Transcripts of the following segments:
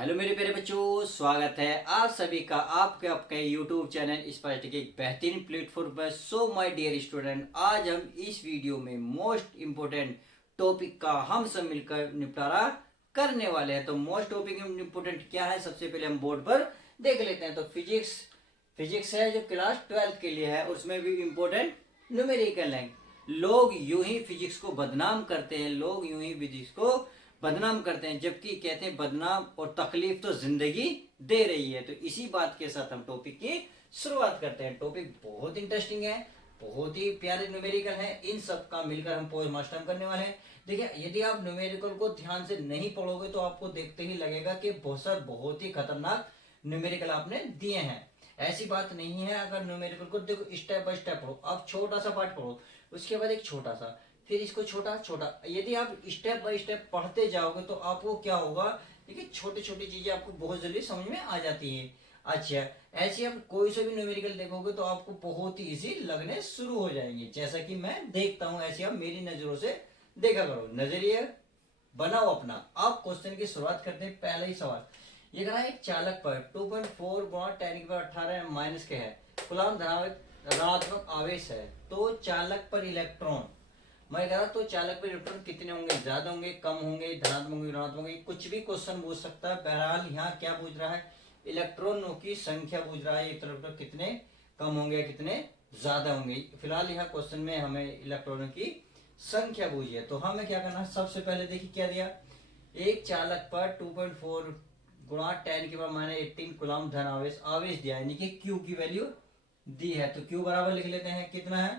Hello मेरे प्यारे बच्चों, स्वागत है आप सभी का आपके आपके यूट्यूब चैनल इस पर के एक बेहतरीन प्लेटफॉर्म पर। सो माय डियर स्टूडेंट, आज हम इस वीडियो में मोस्ट इम्पोर्टेंट टॉपिक का हम सब मिलकर निपटारा करने वाले हैं। तो मोस्ट टॉपिक इम्पोर्टेंट क्या है, सबसे पहले हम बोर्ड पर देख लेते हैं। तो फिजिक्स है जो क्लास 12 के लिए है, उसमें भी इम्पोर्टेंट न्यूमेरिकल है। लोग यूं ही फिजिक्स को बदनाम करते हैं, लोग यूं ही फिजिक्स को बदनाम करते हैं, जबकि कहते हैं बदनाम और तकलीफ तो जिंदगी दे रही है। तो इसी बात के साथ हम टॉपिक की शुरुआत करते हैं। टॉपिक बहुत इंटरेस्टिंग है, बहुत ही प्यारे न्यूमेरिकल है, इन सब का मिलकर हम पोएम मास्टर करने वाले हैं। देखिए, यदि आप न्यूमेरिकल को ध्यान से नहीं पढ़ोगे तो आपको देखते ही लगेगा कि बहुत ही खतरनाक न्यूमेरिकल आपने दिए हैं। ऐसी बात नहीं है। अगर न्यूमेरिकल को देखो, स्टेप बाय स्टेप पढ़ो, आप छोटा सा पार्ट पढ़ो, उसके बाद एक छोटा सा, फिर इसको छोटा छोटा, यदि आप स्टेप बाय स्टेप पढ़ते जाओगे तो आपको क्या होगा, देखिए छोटी छोटी चीजें आपको बहुत जल्दी समझ में आ जाती है। अच्छा, ऐसे आप कोई सा भी न्यूमेरिकल देखोगे तो आपको बहुत ही इजी लगने शुरू हो जाएंगे। जैसा कि मैं देखता हूँ ऐसे आप मेरी नजरों से देखा करो, नजरिए बनाओ अपना। आप क्वेश्चन की शुरुआत करते हैं। पहला ही सवाल ये करा, एक चालक पर 2.4 गुणा 10⁻18 माइनस के है कूलम्ब धनात्मक आवेश है, तो चालक पर इलेक्ट्रॉन, मैं कह रहा तो चालक पर इलेक्ट्रॉन कितने होंगे, ज्यादा होंगे, कम होंगे, धनात्मक होंगे, ऋणात्मक होंगे, कुछ भी क्वेश्चन पूछ सकता है। बहरहाल यहाँ क्या पूछ रहा है, इलेक्ट्रॉनों की संख्या पूछ रहा है। इलेक्ट्रॉन कितने कम होंगे, कितने ज्यादा होंगे। फिलहाल यहाँ क्वेश्चन में हमें इलेक्ट्रॉनों की संख्या पूछी है, तो हमें क्या करना है, सबसे पहले देखिए क्या दिया, एक चालक पर 2.4 गुणा 10⁻18 कूलम्ब धन आवेश आवेश दिया, यानी कि क्यू की वैल्यू दी है। तो क्यू बराबर लिख लेते हैं, कितना है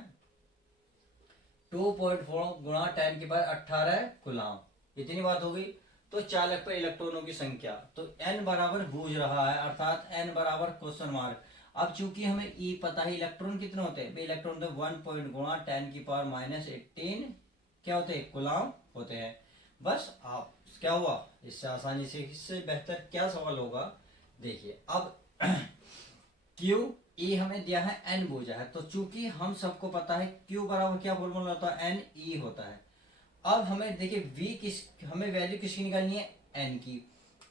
2.4 गुणा 10⁻18 कूलम्ब, इतनी बात हो गई। तो चालक पर इलेक्ट्रॉनों की संख्या, तो n बराबर बूझ रहा है, अर्थात n बराबर क्वेश्चन मार्क। अब चूंकि हमें ई पता है इलेक्ट्रॉन कितने होते हैं, इलेक्ट्रॉन तो 1 पॉइंट गुणा 10⁻18 क्या होते हैं, कूलम्ब होते हैं। बस आप क्या हुआ, इससे आसानी से, इससे बेहतर क्या सवाल होगा। देखिए अब क्यू ई हमें दिया है, एन बोझा है, तो चूंकि हम सबको पता है क्यू बराबर क्या फॉर्मूला होता है, एन ई होता है। अब हमें देखिए हमें वैल्यू किसकी निकालनी है, एन की।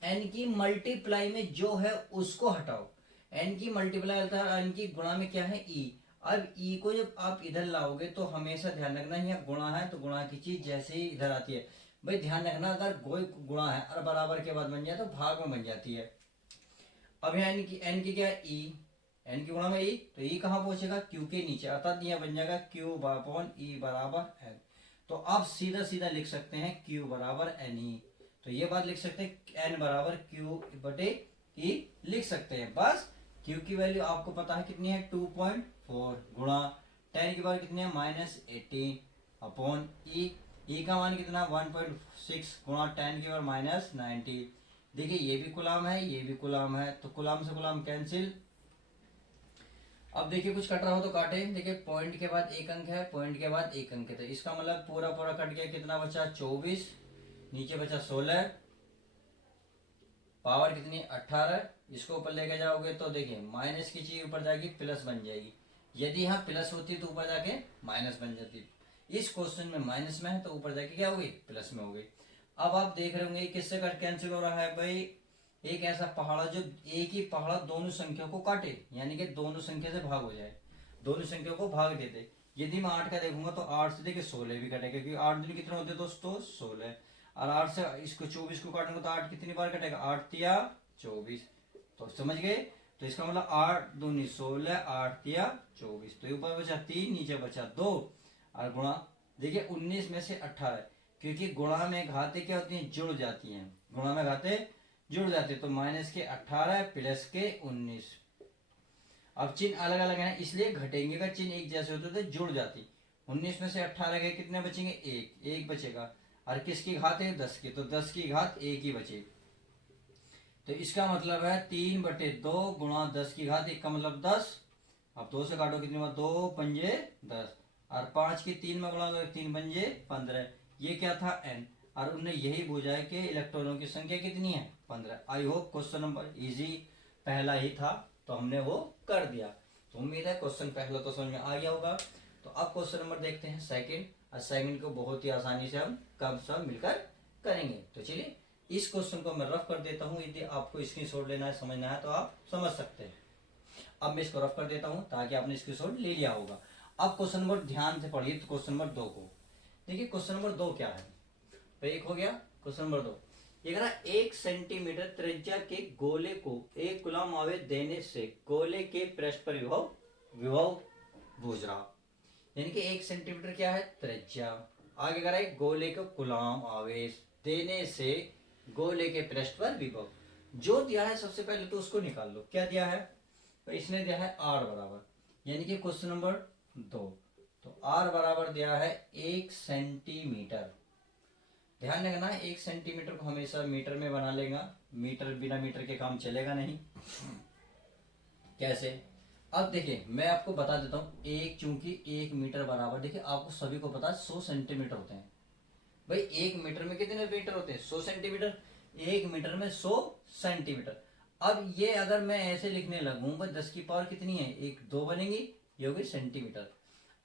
एन की मल्टीप्लाई में जो है उसको हटाओ, एन की मल्टीप्लाई होता है, एन की गुणा में क्या है, ई। अब ई को जब आप इधर लाओगे तो हमेशा ध्यान रखना, यहाँ गुणा है तो गुणा की चीज जैसे ही इधर आती है, भाई ध्यान रखना, अगर कोई गुणा है और बराबर के बाद बन जाए तो भाग में बन जाती है। अब यहाँ एन की क्या है, ई, एन की गुणा में ई, तो ई कहाँ पहुंचेगा, क्यू के नीचे, अर्थात यह बन जाएगा क्यू अपॉन ई बराबर एन। तो आप सीधा सीधा लिख सकते हैं क्यू बराबर एन ई, तो ये बात लिख सकते हैं एन बराबर क्यू बटे ई लिख सकते हैं। बस क्यू की वैल्यू आपको पता है कितनी है, 2.4 गुणा 10 की पावर कितनी है, -18 अपॉन ई का मान कितना, 1.6 गुणा 10 की पावर -90। देखिए ये भी गुलाम है, ये भी गुलाम है, तो गुलाम से गुलाम कैंसिल। अब देखिए कुछ कट रहा हो तो काटे। देखिए पॉइंट के बाद एक अंक है, पॉइंट के बाद एक अंक है, तो इसका मतलब पूरा पूरा कट गया, कितना बचा 24, नीचे बचा 16, पावर कितनी 18, इसको ऊपर लेके जाओगे तो देखिए माइनस की चीज ऊपर जाएगी प्लस बन जाएगी, यदि यहाँ प्लस होती तो ऊपर जाके माइनस बन जाती। इस क्वेश्चन में माइनस में है तो ऊपर जाके क्या हो गई, प्लस में हो गई। अब आप देख रहे होंगे किससे कट कैंसिल हो रहा है भाई, एक ऐसा पहाड़ा जो एक ही पहाड़ा दोनों संख्या को काटे, यानी कि दोनों संख्या से भाग हो जाए, दोनों संख्या को भाग दे दे। यदि मैं 8 का देखूंगा तो 8 से देखिए 16 भी कटेगा, क्योंकि 8 दिन कितने होते हैं दोस्तों, 16, और 8 से इसको 24 को काटूंगा तो 8 कितनी बार कटेगा, 8 तिया 24, तो समझ गए। तो इसका मतलब 8 दूनी 16, 8 तिया 24, तो ऊपर बचा 3, नीचे बचा 2, और गुणा देखिए 19 में से 18, क्योंकि गुणा में घाते क्या होती हैं, जुड़ जाती हैं, गुणा में घाते जुड़ जाते, तो माइनस के 18 प्लस के 19। अब चिन्ह अलग अलग है इसलिए घटेंगे का चिन्ह एक जैसे होते तो जुड़ जाती। 19 में से 18 गए, कितने बचेंगे, एक बचेगा, और किसकी घात है, 10 की, तो 10 की घात एक ही बचे। तो इसका मतलब है 3/2 गुणा 10 की घात एक का मतलब 10। अब 2 से काटो कितनी बार, 2 पंजे 10, और 5 की 3 में गुणा करो, 3 पंजे 15। ये क्या था, एन, और उन्हें यही पूछा है कि इलेक्ट्रॉनों की संख्या कितनी है, 15। I hope question number easy पहला ही था तो हमने वो कर दिया, तो उम्मीद है क्वेश्चन पहला तो समझ में आ गया होगा। तो अब क्वेश्चन नंबर देखते हैं सेकंड, और सेकंड को बहुत ही आसानी से हम कब सब मिलकर करेंगे। तो चलिए इस क्वेश्चन को मैं रफ कर देता हूँ, यदि आपको स्क्रीनशॉट लेना है, समझना है तो आप समझ सकते हैं। अब मैं इसको रफ कर देता हूँ ताकि आपने स्क्रीनशॉट ले लिया होगा। अब क्वेश्चन नंबर ध्यान से पढ़िए, तो क्वेश्चन नंबर 2 को देखिए। क्वेश्चन नंबर 2 क्या है भाई, एक हो गया। क्वेश्चन नंबर 2 ये कह रहा है 1 सेंटीमीटर त्रिज्या के गोले को 1 कूलम आवेश देने से गोले के पृष्ठ पर विभव विभव बूझ रहा। यानी कि 1 सेंटीमीटर क्या है, त्रिज्या। आगे कह रहा है गोले को कूलम आवेश देने से गोले के पृष्ठ पर विभव जो दिया है, सबसे पहले तो उसको निकाल लो। क्या दिया है, तो इसने दिया है R बराबर, यानी कि क्वेश्चन नंबर 2, तो R बराबर दिया है 1 सेंटीमीटर। ध्यान रखना, 1 सेंटीमीटर को हमेशा मीटर में बना लेगा, मीटर बिना मीटर के काम चलेगा नहीं। कैसे, अब देखिए मैं आपको बता देता हूँ। एक चूंकि 1 मीटर बराबर, देखिए आपको सभी को पता है 100 सेंटीमीटर होते हैं भाई। 1 मीटर में कितने मीटर होते हैं, 100 सेंटीमीटर। 1 मीटर में 100 सेंटीमीटर। अब ये अगर मैं ऐसे लिखने लगूं, भाई 10 की पावर कितनी है, 1 2 बनेगी, ये होगी सेंटीमीटर।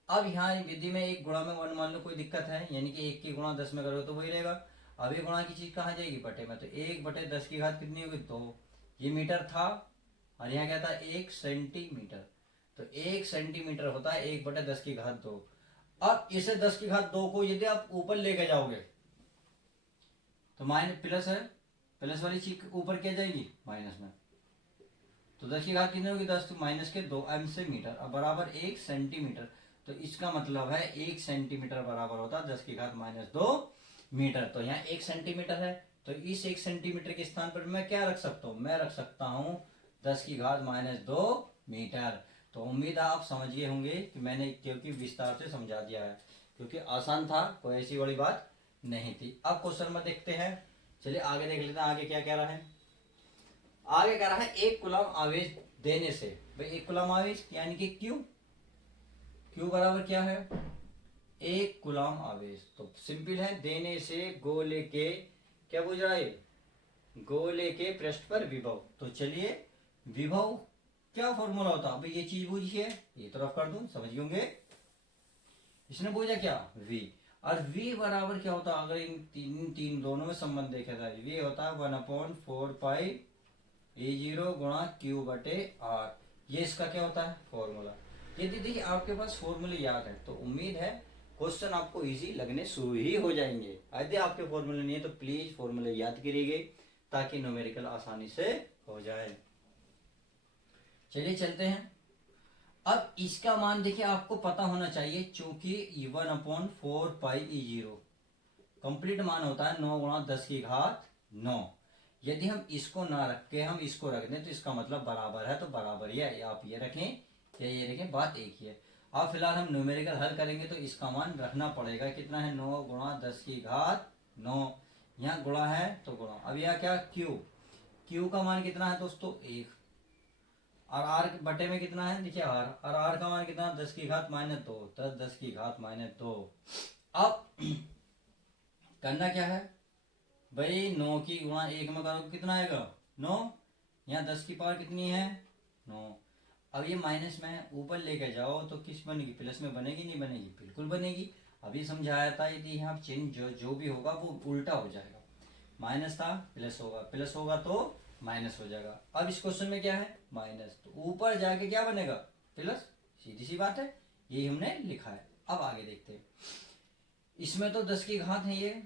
अब यहाँ यदि मैं 1 गुणा में 1 मान लो, कोई दिक्कत है, यानी कि 1 की गुणा 10 में करोगे तो वही रहेगा। अब ये गुणा की चीज कहाँ जाएगी, बटे में, तो 1 बटे 10 की घात कितनी होगी, 2। ये मीटर था और यहाँ क्या था, 1 सेंटीमीटर। तो 1 सेंटीमीटर होता है 1 बटे 10 की घात 2। अब इसे 10 की घात 2 को यदि आप ऊपर लेके जाओगे तो माइनस प्लस है, प्लस वाली चीज ऊपर क्या जाएगी, माइनस में। तो 10 की घात कितनी होगी, 10 तो माइनस के 2 m से मीटर, अब बराबर 1 सेंटीमीटर। तो इसका मतलब है 1 सेंटीमीटर बराबर होता है 10 की घात -2 मीटर। तो यहाँ 1 सेंटीमीटर है, तो इस 1 सेंटीमीटर के स्थान पर मैं क्या रख सकता हूँ, मैं रख सकता हूँ 10 की घात -2 मीटर। तो उम्मीद आप समझ गए होंगे कि मैंने क्योंकि विस्तार से समझा दिया है, क्योंकि आसान था, कोई ऐसी बड़ी बात नहीं थी। अब क्वेश्चन में देखते हैं, चलिए आगे देख लेते हैं आगे क्या कह रहा है। आगे कह रहा है 1 कूलम आवेश देने से, भाई 1 कूलम आवेश यानी कि क्यू, क्यू बराबर क्या है, 1 कूलम आवेश। तो सिंपल है, देने से गोले के क्या बुझ रहा है, गोले के पृष्ठ पर विभव। तो चलिए विभव क्या फॉर्मूला होता है, भाई ये चीज बूझिए, ये तरफ कर दूं, समझ गए होंगे। इसने पूछा क्या, v, और v बराबर क्या होता है, अगर इन तीन दोनों में संबंध देखा जाए, v होता है 1/4 पाई E0 गुणा Q बटे R। ये इसका क्या होता है, फॉर्मूला। यदि देखिए आपके पास फॉर्मूले याद है तो उम्मीद है क्वेश्चन आपको इजी लगने शुरू ही हो जाएंगे। यदि आपके फॉर्मूले नहीं है तो प्लीज फॉर्मूले याद करिएगा ताकि न्यूमेरिकल आसानी से हो जाए। चलिए चलते हैं। अब इसका मान देखिए आपको पता होना चाहिए, चूंकि 1/4 पाई E0 कंप्लीट मान होता है 9 गुणा 10 की घात 9। यदि हम इसको ना रख के हम इसको रख दें तो इसका मतलब बराबर है, तो बराबर ही है, आप ये रखें या ये रखें, बात एक ही है। अब फिलहाल हम न्यूमेरिकल हल करेंगे तो इसका मान रखना पड़ेगा, कितना है 9 गुणा 10 की घात 9। यहाँ गुणा है तो गुणा, अब यहाँ क्या क्यू, क्यू का मान कितना है दोस्तों 1, और आर बटे में कितना है, देखिए आर, और आर का मान कितना 10 की घात -2, 10 की घात -2। अब करना क्या है भाई, 9 की गुणा 1 में करो कितना आएगा 9, यहाँ 10 की पावर कितनी है 9। अब ये माइनस में है, ऊपर लेके जाओ तो किस बनेगी, प्लस में बनेगी, नहीं बनेगी, बिल्कुल बनेगी। अभी समझाया था, यदि यहाँ चिन्ह जो भी होगा वो उल्टा हो जाएगा, माइनस था प्लस होगा, प्लस होगा तो माइनस हो जाएगा। अब इस क्वेश्चन में क्या है माइनस, तो ऊपर जाके क्या बनेगा प्लस, सीधी सी बात है, यही हमने लिखा है। अब आगे देखते हैं, इसमें तो 10 की घात है, ये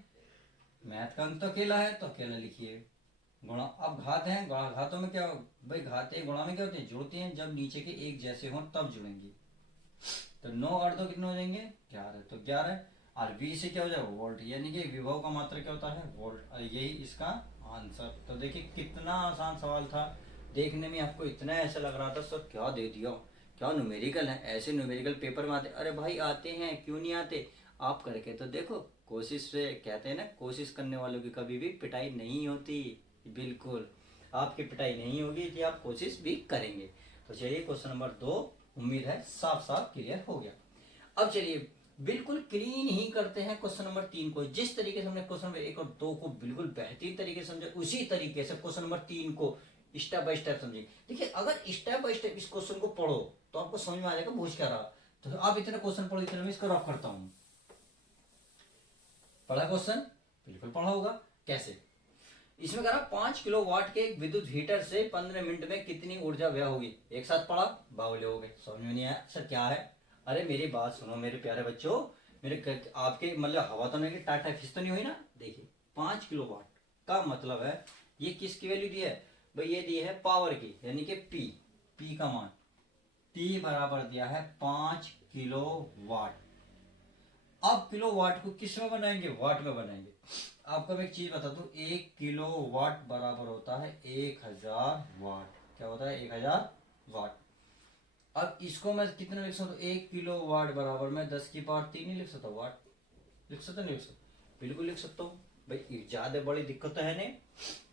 मैथ का अंक तो अकेला है तो अकेला लिखिए, गुणा। अब घात है, घातों में क्या भाई, घाते गुणा में क्या होते हैं, जुड़ते हैं, जब नीचे के एक जैसे हों तब जुड़ेंगे। तो 9 और 2 कितने हो जाएंगे 11, तो 11, और v से क्या हो जाएगा वोल्ट, यानी कि विभव का मात्रा क्या होता है वोल्ट, और यही इसका आंसर। तो देखिए कितना आसान सवाल था, देखने में आपको इतना ऐसा लग रहा था सर क्या दे दिया, क्या न्यूमेरिकल है, ऐसे न्यूमेरिकल पेपर में आते, अरे भाई आते हैं, क्यों नहीं आते, आप करके तो देखो। कोशिश से कहते हैं ना, कोशिश करने वालों की कभी भी पिटाई नहीं होती, बिल्कुल आपकी पिटाई नहीं होगी यदि आप कोशिश भी करेंगे। तो चलिए क्वेश्चन नंबर 2 उम्मीद है साफ साफ क्लियर हो गया। अब चलिए बिल्कुल क्लीन ही करते हैं क्वेश्चन नंबर 3 को। जिस तरीके से हमने क्वेश्चन नंबर 1 और 2 को बिल्कुल बेहतरीन तरीके से समझा, उसी तरीके से क्वेश्चन नंबर 3 को स्टेप बाय स्टेप समझिए। देखिए अगर स्टेप बाय स्टेप इस क्वेश्चन को पढ़ो तो आपको समझ में आ जाएगा पूछ क्या रहा। तो आप इतने क्वेश्चन पढ़ो, इतने में इसको रफ करता हूं। पढ़ा क्वेश्चन, बिल्कुल पढ़ा होगा। कैसे, इसमें कह रहा 5 किलोवाट के एक विद्युत हीटर से 15 मिनट में कितनी ऊर्जा व्यय होगी। एक साथ पढ़ा, बावले हो गए, समझ में नहीं आया सर क्या है। अरे मेरी बात सुनो मेरे प्यारे बच्चों, आपके मतलब हवा तो नहीं, टाटा फिस तो नहीं हुई ना। देखिए 5 किलोवाट का मतलब है ये किसकी वैल्यू दी है भाई, ये दी है पावर की, यानी कि पी का मान, पी बराबर दिया है 5 किलोवाट। अब किलोवाट को किस में बनाएंगे, वाट में बनाएंगे। आपको मैं एक चीज बता दूं, 1 किलोवाट बराबर होता है 1000 वाट। क्या होता है, 1000 वाट। अब इसको मैं कितना लिख सकता हूँ, 1 किलोवाट बराबर मैं 10 की पावर 3 ही लिख सकता हूँ। वाट लिख सकता नहीं लिख सकता, बिल्कुल लिख सकता हूँ भाई, ज्यादा बड़ी दिक्कत तो है नहीं।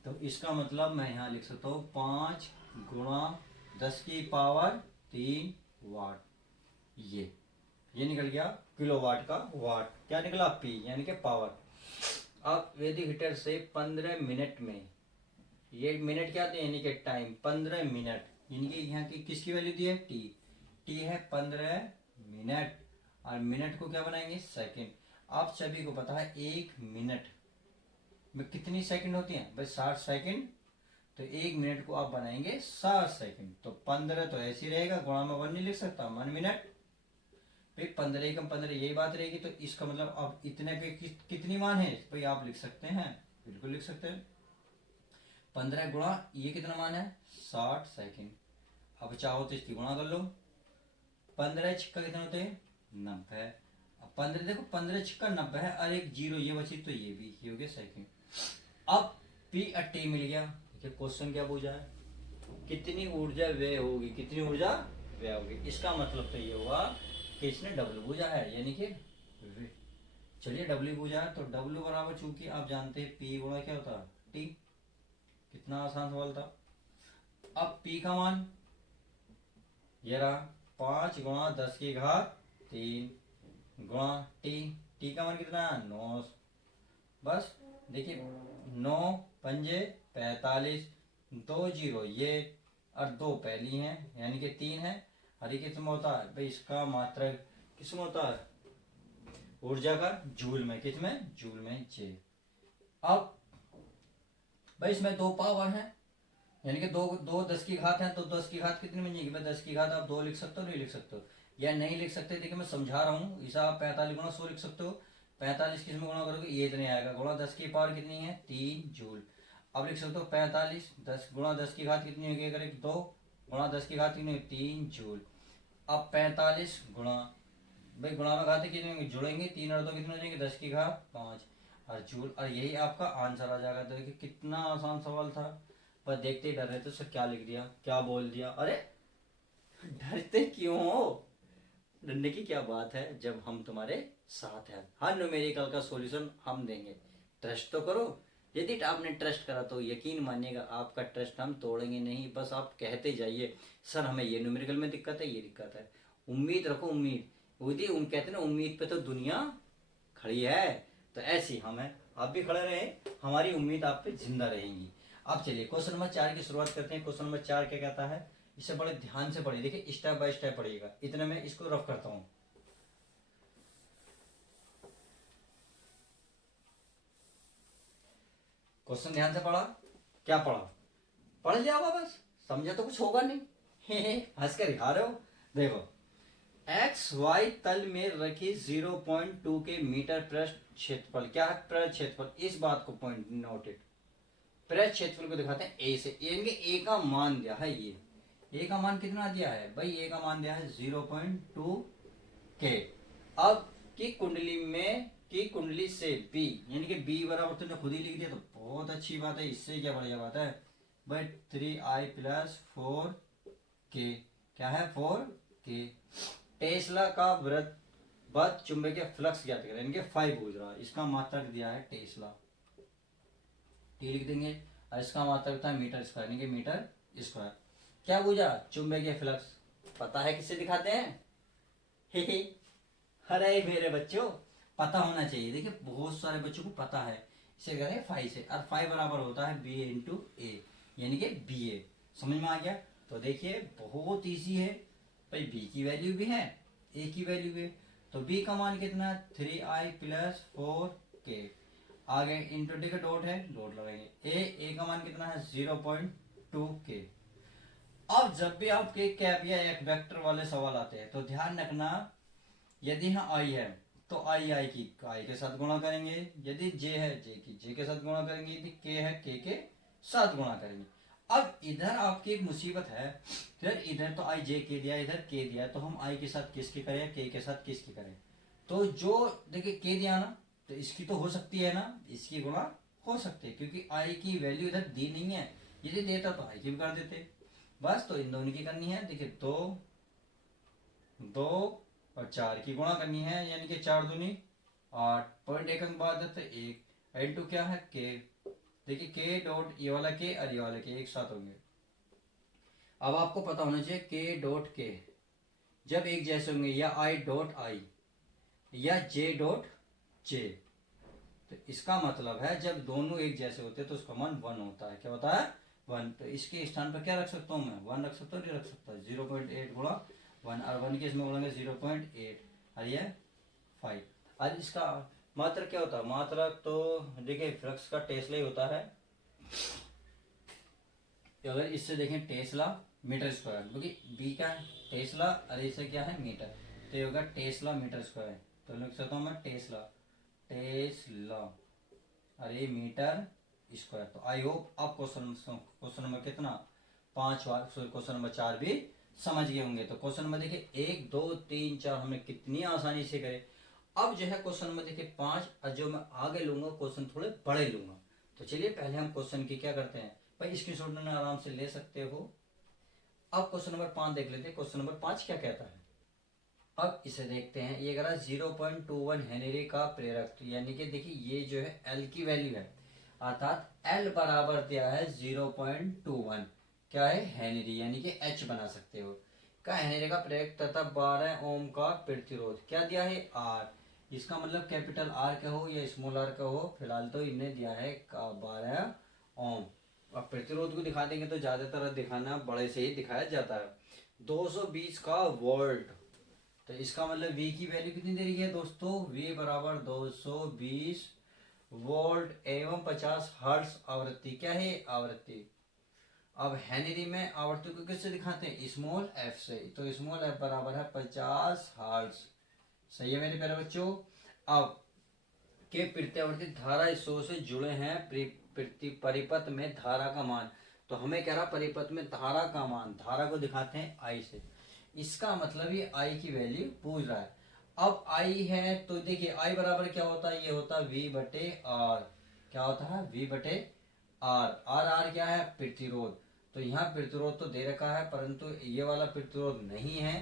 तो इसका मतलब मैं यहाँ लिख सकता हूँ 5 × 10 की पावर 3 वाट। ये निकल गया किलोवाट का वाट, क्या निकला, पी यानी कि पावर। अब यदि हीटर से 15 मिनट में, ये मिनट क्या थे यानी कि टाइम, 15 मिनट यानी कि यहाँ की किसकी वैल्यू दी है, टी है 15 मिनट, और मिनट को क्या बनाएंगे, सेकंड। आप सभी को पता है 1 मिनट में कितनी सेकंड होती है भाई, 60 सेकंड। तो 1 मिनट को आप बनाएंगे 60 सेकंड, तो 15 तो ऐसे ही रहेगा, गुणा में 1 नहीं लिख सकता, 1 मिनट भाई, 15 कम 15 यही बात रहेगी। तो इसका मतलब अब इतने पे कितनी मान है भाई, आप लिख सकते हैं, बिल्कुल लिख सकते हैं। 15 गुणा ये कितना मान है, 60 सेकंड। अब चाहो तो इसकी गुणा कर लो, 15 छिक्का कितने होते हैं, 90। अब 15 देखो, 15 छिक्का 90 है, और एक जीरो ये बची, तो ये भी ये हो गया सेकंड। अब पी और टी मिल गया। देखिए क्वेश्चन क्या पूछा है, कितनी ऊर्जा व्यय होगी, कितनी ऊर्जा व्यय होगी। इसका मतलब तो ये हुआ कि इसने डब्ल्यू पूछा है, यानी कि चलिए डब्ल्यू पूछा है, तो डब्ल्यू बराबर, चूंकि आप जानते हैं पी गुणा क्या होता है टी। कितना आसान सवाल था। अब पी का मान ये रहा 5 × 10 की घात 3 गुणा टी का मान कितना है 9। बस देखिए 9 पंजे 45, 2 जीरो ये और 2 पहली हैं यानी कि 3 है। और ये किसमें होता है भाई, इसका मात्रक किसमें होता है, ऊर्जा का जूल में, किसमें, जूल में जे। अब भाई इसमें 2 पावर है, यानी कि दो 10 की घात है, तो 10 की घात कितनी बन जाएगी भाई, 10 की घात आप 2 लिख सकते हो, नहीं लिख सकते हो, या नहीं लिख सकते। देखिए मैं समझा रहा हूँ, इसे आप 45 गुणा 100 लिख सकते हो। 45 किस में गुणा करोगे, ये इतने आएगा, गुणा 10 की पावर कितनी है 3 जूल। अब लिख सकते हो 45 10 गुणा 10 की घात कितनी होगी, अगर 2 गुणा 10 की घात कितनी होगी 3 जूल। अब 45 गुणा, भाई गुणा में घाते कितने होंगे, जुड़ेंगे, 3 और 2 कितने हो जाएंगे, 10 की घात 5 और जूल, और यही आपका आंसर आ जाएगा। तो देखिए कितना आसान सवाल था, पर देखते ही डर रहे थे सर क्या लिख दिया, क्या बोल दिया। अरे डरते क्यों हो, डरने की क्या बात है जब हम तुम्हारे साथ हैं। हर न्यूमेरिकल का सॉल्यूशन हम देंगे, ट्रस्ट तो करो। यदि आपने ट्रस्ट करा तो यकीन मानिएगा आपका ट्रस्ट हम तोड़ेंगे नहीं, बस आप कहते जाइए सर हमें ये न्यूमेरिकल में दिक्कत है, ये दिक्कत है। उम्मीद रखो, उम्मीद यदि उन कहते ना उम्मीद पे तो दुनिया खड़ी है, तो ऐसी हम हैं, आप भी खड़े रहे, हमारी उम्मीद आप पे जिंदा रहेंगी। अब चलिए क्वेश्चन नंबर 4 की शुरुआत करते हैं। क्वेश्चन नंबर 4 क्या कहता है, इसे बड़े ध्यान से पढ़िए, देखिए स्टेप बाय स्टेप पढ़िएगा, इतने में इसको रफ करता हूं। क्वेश्चन ध्यान से पढ़ा, क्या पढ़ा, पढ़ लिया होगा, बस समझा तो कुछ होगा नहीं, हंस कर दिखा रहे हो। देखो एक्स वाई तल में रखी 0.2 के मीटर पृष्ठ क्षेत्रफल, क्या है पृष्ठ क्षेत्रफल, इस बात को पॉइंट नोटेड। पृष्ठ क्षेत्रफल को दिखाते हैं ए से, ए का मान दिया है, ये ए का मान कितना दिया है भाई, ए का मान दिया है 0.2 के। अब की कुंडली से बी, यानी कि बी बराबर तुमने खुद ही लिख दिया, तो बहुत अच्छी बात है, इससे क्या बढ़िया बात है भाई 3i + 4k, क्या है 4k। टेस्ला का वृत्त चुंबकीय फ्लक्स ज्ञात करें, यानी कि 5 पूछ रहा है, इसका मात्रक दिया है टेस्ला, टी लिख देंगे, और इसका मात्रक था मीटर स्क्वायर, यानी कि मीटर स्क्वायर। क्या पूछा, चुंबकीय फ्लक्स, पता है किससे दिखाते हैं, हे अरे मेरे बच्चों पता होना चाहिए, देखिए बहुत सारे बच्चों को पता है, इसे करें 5 से, और 5 बराबर होता है बी इंटू ए, यानी कि बी ए। समझ में आ गया। तो देखिए बहुत इजी है भाई, बी की वैल्यू भी है, ए की वैल्यू भी है, तो बी का मान कितना 3i + 4k। आगे इंटू टी का डॉट है, डॉट लगाएंगे। ए का मान कितना है 0.2 के। अब जब भी आपके कैप या एक वेक्टर वाले सवाल आते हैं तो ध्यान रखना, यदि यहाँ आई है तो आई की आई के साथ गुणा करेंगे, यदि जे है जे की जे के साथ गुणा करेंगे, यदि के है के साथ गुणा करेंगे। अब इधर आपकी एक मुसीबत है, फिर इधर तो आई जे के दिया, इधर के दिया, तो हम आई के साथ किसकी करें, के साथ किसकी करें। तो जो देखिए के दिया ना, तो इसकी तो हो सकती है ना, इसकी गुणा हो सकती है, क्योंकि आई की वैल्यू इधर दी नहीं है। यदि देता तो आई की भी कर देते। बस तो इन दोनों की करनी है। देखिए दो दो और 4 की गुणा करनी है, यानी कि 4 दूनी 8, पॉइंट एक अंक बाद है एक, इंटू क्या है के। देखिए के डॉट ये वाला के और ये वाला के एक साथ होंगे। अब आपको पता होना चाहिए के डॉट के जब एक जैसे होंगे, या आई डॉट आई या जे डॉट जे, तो इसका मतलब है जब दोनों एक जैसे होते हैं तो उसका मान 1 होता है। क्या होता है 1। तो इसके स्थान पर क्या रख सकता हूँ मैं, 1 रख सकता हूँ, नहीं रख सकता। 0.8 गुणा 1 और 1 के इसमें बोलेंगे 0.8 और ये 5। और इसका मात्रक क्या होता है, मात्रक तो देखिए फ्लक्स का टेस्ला ही होता है। तो अगर इससे देखें टेस्ला मीटर स्क्वायर, क्योंकि बी का टेस्ला और इसे क्या है मीटर, तो ये होगा टेस्ला मीटर स्क्वायर। तो लिख सकता हूँ मैं टेस्ला टेस्ला और ये मीटर स्क्वायर। तो आई होप आप क्वेश्चन नंबर कितना 5 क्वेश्चन नंबर 4 भी समझ गए होंगे। तो क्वेश्चन नंबर देखिए 1 2 3 4 हमने कितनी आसानी से करे। अब जो है क्वेश्चन नंबर देखिए 5, और जो मैं आगे लूंगा क्वेश्चन थोड़े बड़े लूंगा। तो चलिए पहले हम क्वेश्चन की क्या करते हैं भाई, स्क्रीनशॉट में आराम से ले सकते हो। अब क्वेश्चन नंबर 5 देख लेते हैं। क्वेश्चन नंबर 5 क्या कहता है, अब इसे देखते हैं। ये कह 0.21 हेनरी का प्रेरक, तो यानी कि देखिए ये जो है एल की वैल्यू है, अर्थात एल बराबर दिया है 0.21 क्या है हेनरी, यानी कि एच बना सकते हो का हेनरी का प्रेरक तथा 12 ओम का प्रतिरोध क्या दिया है आर। इसका मतलब कैपिटल आर का हो या स्मॉल आर का हो, फिलहाल तो इन्हें दिया है 12 ओम। अब प्रतिरोध को दिखा देंगे तो ज्यादातर दिखाना बड़े से ही दिखाया जाता है। 220 का वोल्ट, तो इसका मतलब V की वैल्यू कितनी दे रही है दोस्तों, V बराबर 220 वोल्ट एवं 50 हर्ट्ज आवृत्ति क्या है आवृत्ति। अब हेनरी में आवृत्ति को किससे दिखाते हैं, स्मॉल एफ से, तो स्मॉल एफ बराबर है 50 हर्ट्ज। सही है मेरे प्यारे बच्चों। अब के प्रत्यावर्ती धारा स्रोत से जुड़े हैं परिपथ में धारा का मान, तो हमें कह रहा परिपथ में धारा का मान, धारा को दिखाते हैं आई से। इसका मतलब ये आई की वैल्यू पूछ रहा है। अब आई है तो देखिए आई बराबर क्या होता है, ये होता है V बटे आर। क्या होता है V बटे आर। आर क्या है प्रतिरोध, तो यहाँ प्रतिरोध तो दे रखा है परंतु ये वाला प्रतिरोध नहीं है।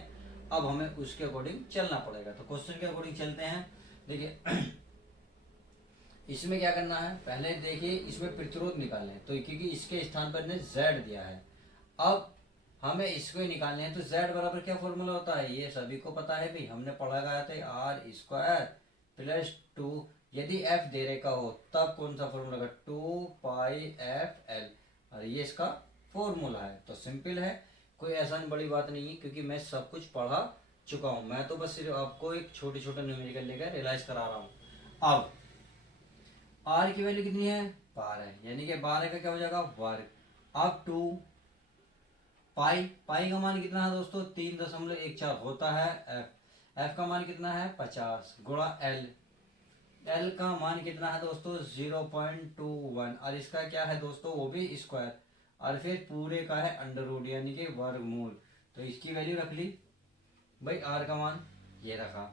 अब हमें उसके अकॉर्डिंग चलना पड़ेगा। तो क्वेश्चन के अकॉर्डिंग चलते हैं। देखिए इसमें क्या करना है, पहले देखिए इसमें प्रतिरोध निकालना है, तो क्योंकि इसके स्थान पर ने Z दिया है, अब हमें इसको ही निकालने हैं। तो Z बराबर क्या फॉर्मूला होता है, ये सभी को पता है भाई, हमने पढ़ा गया था आर स्क्वायर प्लस 2, यदि F दे रेखा हो तब कौन सा फॉर्मूला का 2πfl, और ये इसका फॉर्मूला है। तो सिंपल है, कोई ऐसा बड़ी बात नहीं है, क्योंकि मैं सब कुछ पढ़ा चुका हूँ। मैं तो बस सिर्फ आपको एक छोटे छोटे न्यूमेरिकल लेकर रियलाइज करा रहा हूँ। अब आर की वैल्यू कितनी है 12, यानी कि 12 का क्या हो जाएगा वर्ग। अब 2 पाई, पाई का मान कितना है दोस्तों 3.14 होता है एफ। एफ का मान कितना है 50 गुणा एल। एल का मान कितना है दोस्तों 0.21, और इसका क्या है दोस्तों वो भी स्क्वायर, और फिर पूरे का है अंडर रूट यानी कि वर्गमूल। तो इसकी वैल्यू रख ली भाई, आर का मान ये रखा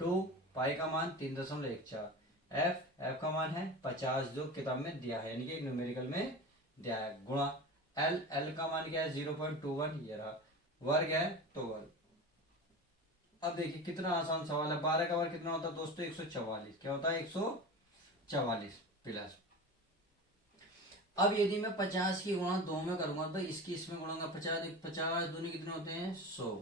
2, पाई का मान 3.14, एफ का मान है 50 जो किताब में दिया है यानी कि न्यूमेरिकल में दिया है, गुणा एल का मान क्या है 0.21 ये रहा, वर्ग है तो वर्ग। अब देखिए कितना आसान सवाल है। 12 का वर्ग कितना होता है दोस्तों 144, क्या होता है 144 प्लस। अब यदि मैं 50 की गुणा 2 में करूंगा तो इसकी इसमें गुणा 50 दूनी कितने होते हैं 100,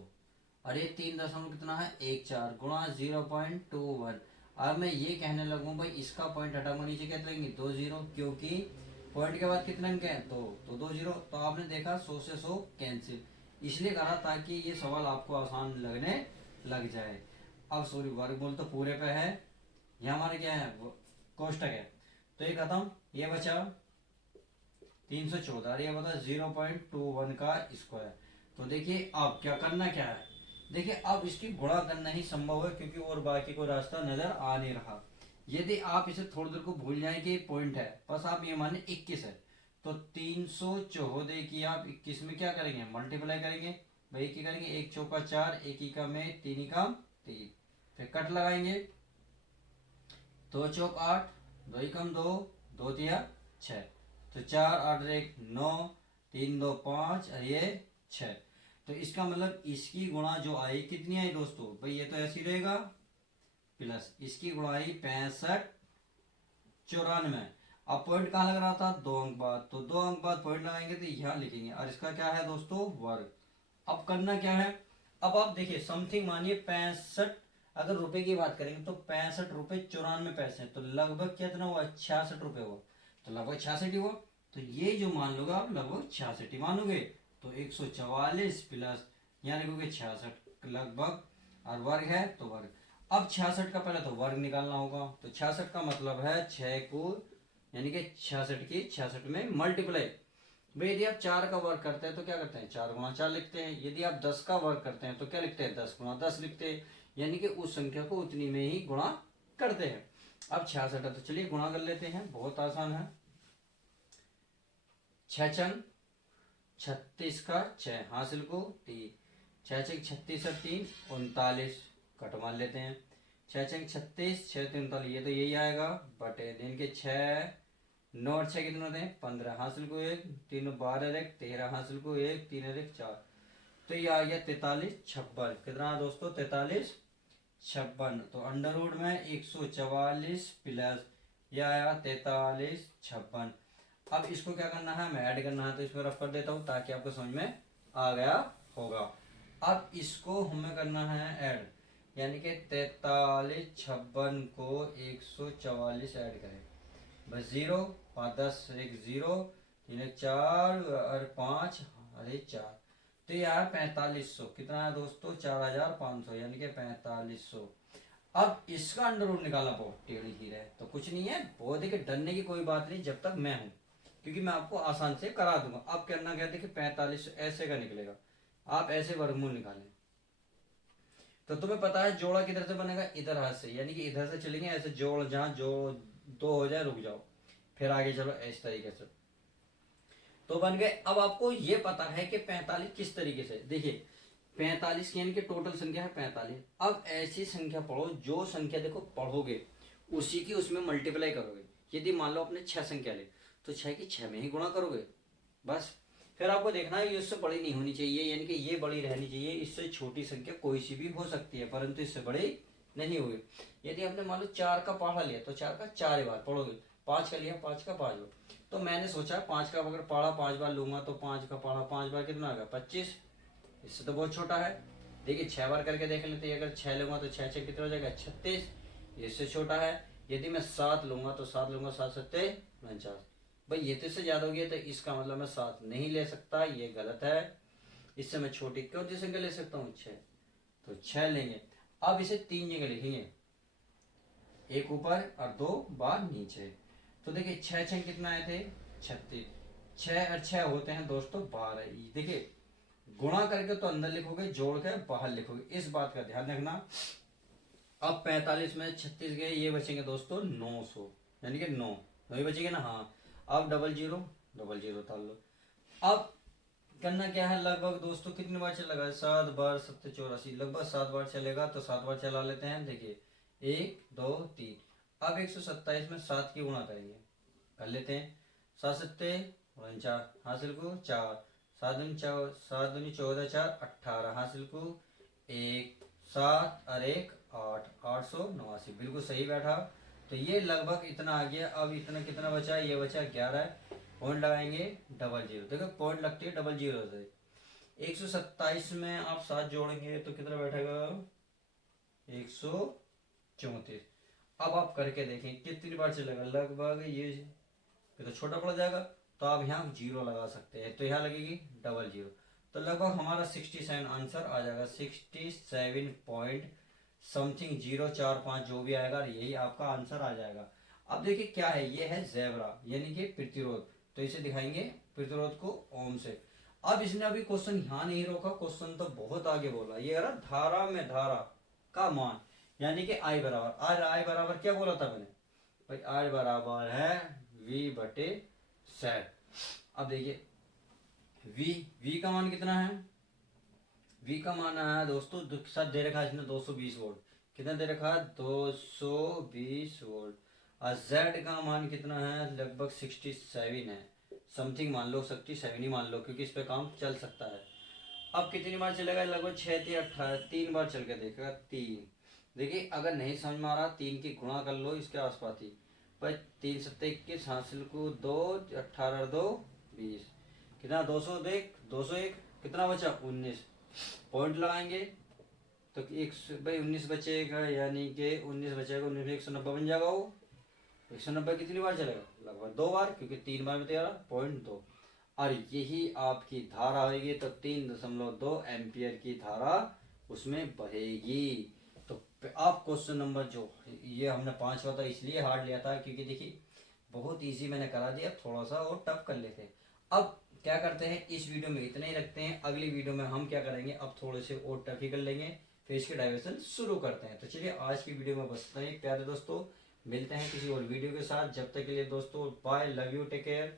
और ये 3 दशमलव कितना है 14 गुणा 0.21। अब मैं ये कहने लगूं भाई इसका पॉइंट हटाऊंगा नीचे क्या लेंगे 2 0, क्योंकि पॉइंट के बाद कितने अंक हैं तो 2 0। तो आपने देखा 100 से 100 कैंसिल, इसलिए कहा ताकि ये सवाल आपको आसान लगने लग जाए। अब सॉरी वर्गमूल तो पूरे पे है, यहाँ हमारे क्या है कोष्टक है, तो ये खत्म, ये बचा 314 और ये बता 0.21 का स्क्वायर। तो देखिए अब क्या करना क्या है, देखिए अब इसकी गुणा करना ही संभव है क्योंकि और बाकी कोई रास्ता नजर आ नहीं रहा। यदि आप इसे थोड़ी देर को भूल जाए कि पॉइंट है, बस आप ये माने 21 है, तो 314 की आप 21 में क्या करेंगे, मल्टीप्लाई करेंगे भाई, एक ही करेंगे, एक चौका 4, एक ही का में, तीन ही का 3, फिर कट लगाएंगे, 2 चौक 8, 2 ही कम 2, 2 तिया 6, तो 4 8 1 9, 3 2 5 और ये 6। तो इसका मतलब इसकी गुणा जो आई कितनी आई दोस्तों, भाई ये तो ऐसी रहेगा, प्लस इसकी गुणा आई 65 94। अब पॉइंट कहाँ लग रहा था, 2 अंक बाद, तो 2 अंक बाद पॉइंट लगाएंगे तो यहाँ लिखेंगे, और इसका क्या है दोस्तों, वर्ग। अब करना क्या है, अब आप देखिए समथिंग मानिए 65, अगर रुपए की बात करेंगे तो 65 रुपए 94 पैसे, तो लगभग कितना हुआ, 66 रुपए हुआ, तो लगभग 66 ही हुआ। तो ये जो मान लोगे आप लगभग 66 ही मानोगे, तो 144 प्लस यहाँ लिखोगे 66 लगभग, और वर्ग है तो वर्ग। अब 66 का पहले तो वर्ग निकालना होगा, तो 66 का मतलब है 6 को, यानी कि 66 की 66 में मल्टीप्लाई। भाई यदि आप 4 का वर्ग करते हैं तो क्या करते हैं, 4 गुणा 4 लिखते हैं, यदि आप 10 का वर्ग करते हैं तो क्या लिखते हैं, 10 गुणा 10 लिखते हैं, यानी कि उस संख्या को उतनी में ही गुणा करते हैं। अब 66 है तो चलिए गुणा कर लेते हैं, बहुत आसान है। 6 चंग 36 का 6 हासिल को 3, 6 चंग 36 और 3 39, कट मान लेते हैं, 6 चंग 36 6 3 39, ये तो यही आएगा, बटे इनके 6 9 और 6 कितने होते हैं 15, हासिल को 1, 3 12 1 13, हासिल को 1 3 1 4, तो ये आ गया 43 56, कितना दोस्तों 43 56, तो अंडर रूट में 144 प्लस ये आया 43 56। अब इसको क्या करना है, हमें ऐड करना है, तो इसमें रफ कर देता हूँ ताकि आपको समझ में आ गया होगा। अब इसको हमें करना है ऐड, यानी कि 43 56 को 144 ऐड करें, बस 0 5 10 1 0 3 1 4 और 5 और 1 4, तो यार 4500 कितना है दोस्तों, 4500, यानी कि 4500। अब इसका अंडर रूट निकालना बहुत टेढ़ी हीर है, तो कुछ नहीं है, बहुत देखिए डरने की कोई बात नहीं जब तक मैं हूं, क्योंकि मैं आपको आसान से करा दूंगा। अब करना क्या, देखिए 4500 ऐसे का निकलेगा, आप ऐसे वर्गमूल निकालें, तो तुम्हें पता है जोड़ा किधर से बनेगा, इधर हाथ से, यानी कि इधर से चलेंगे ऐसे, जोड़ जहां जो 2 हो जाए रुक जाओ, फिर आगे चलो इस तरीके से, तो बन गए। अब आपको ये पता है कि 45 किस तरीके से, देखिए 45 यानी कि टोटल संख्या है 45। अब ऐसी संख्या पढ़ो, जो संख्या देखो पढ़ोगे उसी की उसमें मल्टीप्लाई करोगे। यदि मान लो आपने 6 संख्या ली तो 6 की 6 में ही गुणा करोगे, बस। फिर आपको देखना है ये उससे बड़ी नहीं होनी चाहिए, यानी कि ये बड़ी रहनी चाहिए, इससे छोटी संख्या कोई सी भी हो सकती है परंतु इससे बड़ी नहीं होगी। यदि आपने मान लो 4 का पहाड़ा लिया तो 4 का 4 बार पढ़ोगे, 5 का लिया 5 का 5 बार, तो मैंने सोचा 5 का अगर पहाड़ा 5 बार लूंगा तो 5 का पहाड़ा 5 बार कितना आ गया 25, इससे तो बहुत छोटा है। देखिए 6 बार करके देख लेते हैं, अगर 6 लूंगा तो 6 6 कितना हो जाएगा 36, इससे छोटा है। यदि मैं 7 लूंगा तो 7 लूंगा 7 सत्ते 49, भाई ये तो इससे ज्यादा हो गया, तो इसका मतलब मैं 7 नहीं ले सकता, ये गलत है। इससे मैं छोटी कौन सी संख्या ले सकता हूँ 6, तो 6 लेंगे। अब इसे 3 जगह लिखेंगे, एक ऊपर और 2 बार नीचे, तो देखिए 6 6 कितना आए थे 36, 6 और 6 होते हैं दोस्तों 12। देखिए गुणा करके तो अंदर लिखोगे, जोड़ के बाहर लिखोगे, इस बात का ध्यान रखना। अब 45 में 36 गए, ये बचेंगे दोस्तों 900, यानी कि 9 ही बचेंगे ना, हाँ। अब डबल जीरो डाल लो। अब करना क्या है, लगभग दोस्तों कितनी बार चलेगा, 7 बार 7 84, लगभग 7 बार चलेगा, तो 7 बार चला लेते हैं। देखिए 1 2 3, अब 127 में 7 की गुणा करेंगे, कर लेते हैं, 7 सत्ते 49, हासिल को 4, 7 दूनी 14 4 18, हासिल को 1 7 और 1 8, 889, बिल्कुल सही बैठा। तो ये लगभग इतना आ गया। अब इतना कितना बचा, ये बचा 11, पॉइंट लगाएंगे डबल जीरो, देखो पॉइंट लगती है डबल जीरो से। 127 में आप 7 जोड़ेंगे तो कितना बैठेगा 134। अब आप करके देखें कितनी बार चलेगा, लगभग ये तो छोटा पड़ जाएगा, तो आप यहाँ जीरो लगा सकते हैं, तो यहाँ लगेगी डबल जीरो, तो लगभग हमारा 67 आंसर आ जाएगा, 67 पॉइंट समथिंग 045 जो भी आएगा यही आपका आंसर आ जाएगा। अब देखिए क्या है, ये है जेब्रा यानी कि प्रतिरोध, तो इसे दिखाएंगे प्रतिरोध को ओम से। अब इसने अभी क्वेश्चन यहाँ नहीं रोका, क्वेश्चन तो बहुत आगे बोला, ये रहा धारा में धारा का मान, यानी कि आई बराबर, आई बराबर क्या बोला था मैंने भाई, आई बराबर है V बटे सेड। अब देखिए V का मान कितना है, V का मान है दोस्तों, साथ दे रखा है इसने 220 वोल्ट, कितना दे रखा है 220 वोल्ट। और Z का मान कितना है, लगभग 67 है, समथिंग मान लो, 67 ही मान लो, क्योंकि इस पे काम चल सकता है। अब कितनी बार चलेगा, लगभग 6 3 बार चल के देखेगा, 3। देखिए अगर नहीं समझ में आ रहा, 3 की गुणा कर लो इसके आसपास ही, पर 3 सत्ते 21, हासिल को 2, 18 2 20, कितना 200, देख 201, कितना बचा 19, पॉइंट लगाएंगे तो एक भाई 19 बचेगा, यानी कि 19 बचेगा, 19 में 190 बन जाएगा। वो 190 कितनी बार चलेगा, लगभग 2 बार, क्योंकि 3 बार में 13.2, और यही आपकी धारा होगी, तो 3.2 एम्पियर की धारा उसमें बहेगी। तो आप क्वेश्चन नंबर जो ये हमने 5वां था इसलिए हार्ड लिया था, क्योंकि देखिए बहुत इजी मैंने करा दिया, थोड़ा सा और टफ कर लेते। अब क्या करते हैं, इस वीडियो में इतना ही रखते हैं, अगली वीडियो में हम क्या करेंगे, अब थोड़े से और टफ ही कर लेंगे, फिर इसके डाइवर्सन शुरू करते हैं। तो चलिए आज की वीडियो में बस इतना ही प्यारे दोस्तों, मिलते हैं किसी और वीडियो के साथ, जब तक के लिए दोस्तों bye, love you, take care.